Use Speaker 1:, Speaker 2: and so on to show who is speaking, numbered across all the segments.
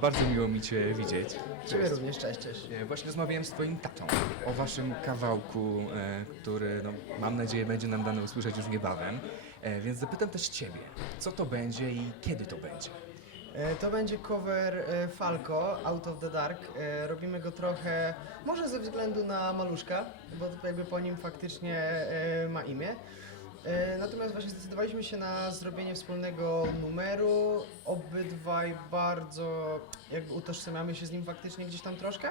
Speaker 1: Bardzo miło mi Cię widzieć.
Speaker 2: Ciebie również, cześć, cześć.
Speaker 1: E, Właśnie rozmawiałem z Twoim tatą o Waszym kawałku, e, który no, mam nadzieję będzie nam dane usłyszeć już niebawem. E, Więc zapytam też Ciebie, co to będzie i kiedy to będzie?
Speaker 2: E, To będzie cover e, Falco, Out of the Dark. E, Robimy go trochę, może ze względu na maluszka, bo to jakby po nim faktycznie e, ma imię. E, Natomiast właśnie zdecydowaliśmy się na zrobienie wspólnego numeru. Obydwaj bardzo jakby utożsamiamy się z nim faktycznie gdzieś tam troszkę.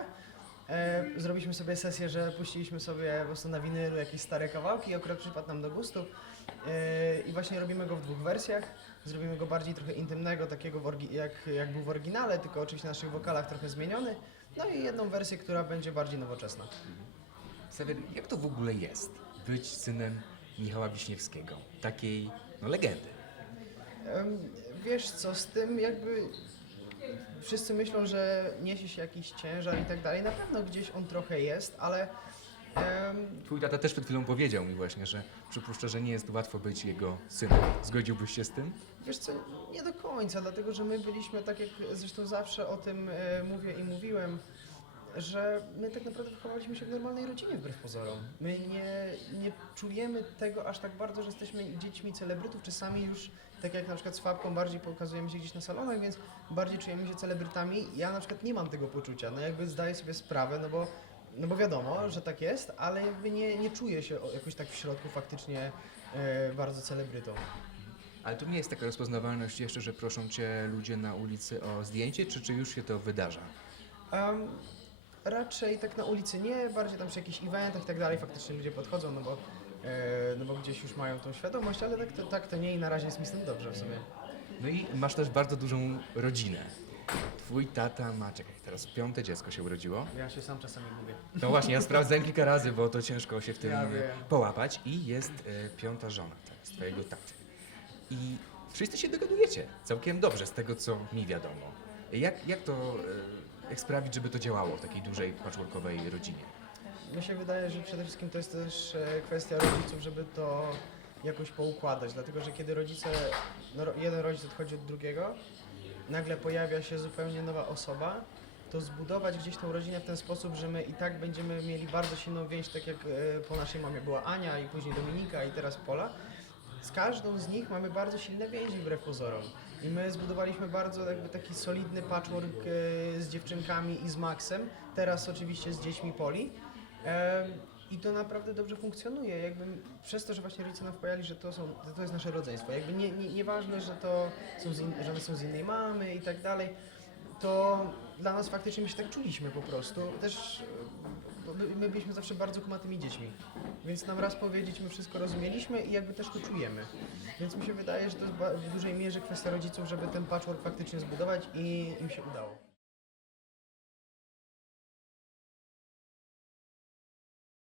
Speaker 2: E, Zrobiliśmy sobie sesję, że puściliśmy sobie po prostu na winylu jakieś stare kawałki i akurat przypadł nam do gustu. E, I właśnie robimy go w dwóch wersjach. Zrobimy go bardziej trochę intymnego, takiego jak, jak był w oryginale, tylko oczywiście na naszych wokalach trochę zmieniony. No i jedną wersję, która będzie bardziej nowoczesna.
Speaker 1: Sewer, jak to w ogóle jest być synem Michała Wiśniewskiego, takiej no, legendy?
Speaker 2: Wiesz co, z tym jakby wszyscy myślą, że niesie się jakiś ciężar i tak dalej. Na pewno gdzieś on trochę jest, ale
Speaker 1: Twój tata też przed chwilą powiedział mi właśnie, że przypuszcza, że nie jest łatwo być jego synem. Zgodziłbyś się z tym?
Speaker 2: Wiesz co, nie do końca, dlatego że my byliśmy, tak jak zresztą zawsze o tym e, mówię i mówiłem, że my tak naprawdę wychowaliśmy się w normalnej rodzinie wbrew pozorom. My nie, nie czujemy tego aż tak bardzo, że jesteśmy dziećmi celebrytów, czy sami już, tak jak na przykład z Fabką, bardziej pokazujemy się gdzieś na salonach, więc bardziej czujemy się celebrytami. Ja na przykład nie mam tego poczucia, no jakby zdaję sobie sprawę, no bo no bo wiadomo, że tak jest, ale jakby nie, nie czuję się jakoś tak w środku faktycznie e, bardzo celebrytą.
Speaker 1: Ale to nie jest taka rozpoznawalność jeszcze, że proszą cię ludzie na ulicy o zdjęcie, czy, czy już się to wydarza?
Speaker 2: Um, raczej tak na ulicy nie, bardziej tam przy jakichś eventach i tak dalej faktycznie ludzie podchodzą, no bo, e, no bo gdzieś już mają tą świadomość, ale tak to, tak to nie i na razie jest mi z tym dobrze w sumie.
Speaker 1: No i masz też bardzo dużą rodzinę. Twój tata ma, czekaj, teraz piąte dziecko się urodziło.
Speaker 2: Ja się sam czasami mówię.
Speaker 1: No właśnie, ja sprawdzałem kilka razy, bo to ciężko się w tym
Speaker 2: Ja wiem.
Speaker 1: połapać. I jest e, piąta żona, tak, z twojego taty. I wszyscy się dogadujecie całkiem dobrze, z tego co mi wiadomo. Jak, jak to, e, jak sprawić, żeby to działało w takiej dużej patchworkowej rodzinie?
Speaker 2: Mi się wydaje, że przede wszystkim to jest też e, kwestia rodziców, żeby to jakoś poukładać, dlatego że kiedy rodzice, no, jeden rodzic odchodzi od drugiego, nagle pojawia się zupełnie nowa osoba, to zbudować gdzieś tą rodzinę w ten sposób, że my i tak będziemy mieli bardzo silną więź, tak jak e, po naszej mamie była Ania i później Dominika i teraz Pola. Z każdą z nich mamy bardzo silne więzi wbrew pozorom. I my zbudowaliśmy bardzo jakby taki solidny patchwork e, z dziewczynkami i z Maxem, teraz oczywiście z dziećmi Poli. I to naprawdę dobrze funkcjonuje. Jakby przez to, że właśnie rodzice nam wpajali, że to, są, to jest nasze rodzeństwo. Jakby nie, nie, nieważne, że to są z in, że one są z innej mamy i tak dalej, to dla nas faktycznie my się tak czuliśmy po prostu. Też my, my byliśmy zawsze bardzo kumatymi dziećmi. Więc nam raz powiedzieć, my wszystko rozumieliśmy i jakby też to czujemy. Więc mi się wydaje, że to jest w dużej mierze kwestia rodziców, żeby ten patchwork faktycznie zbudować i im się udało.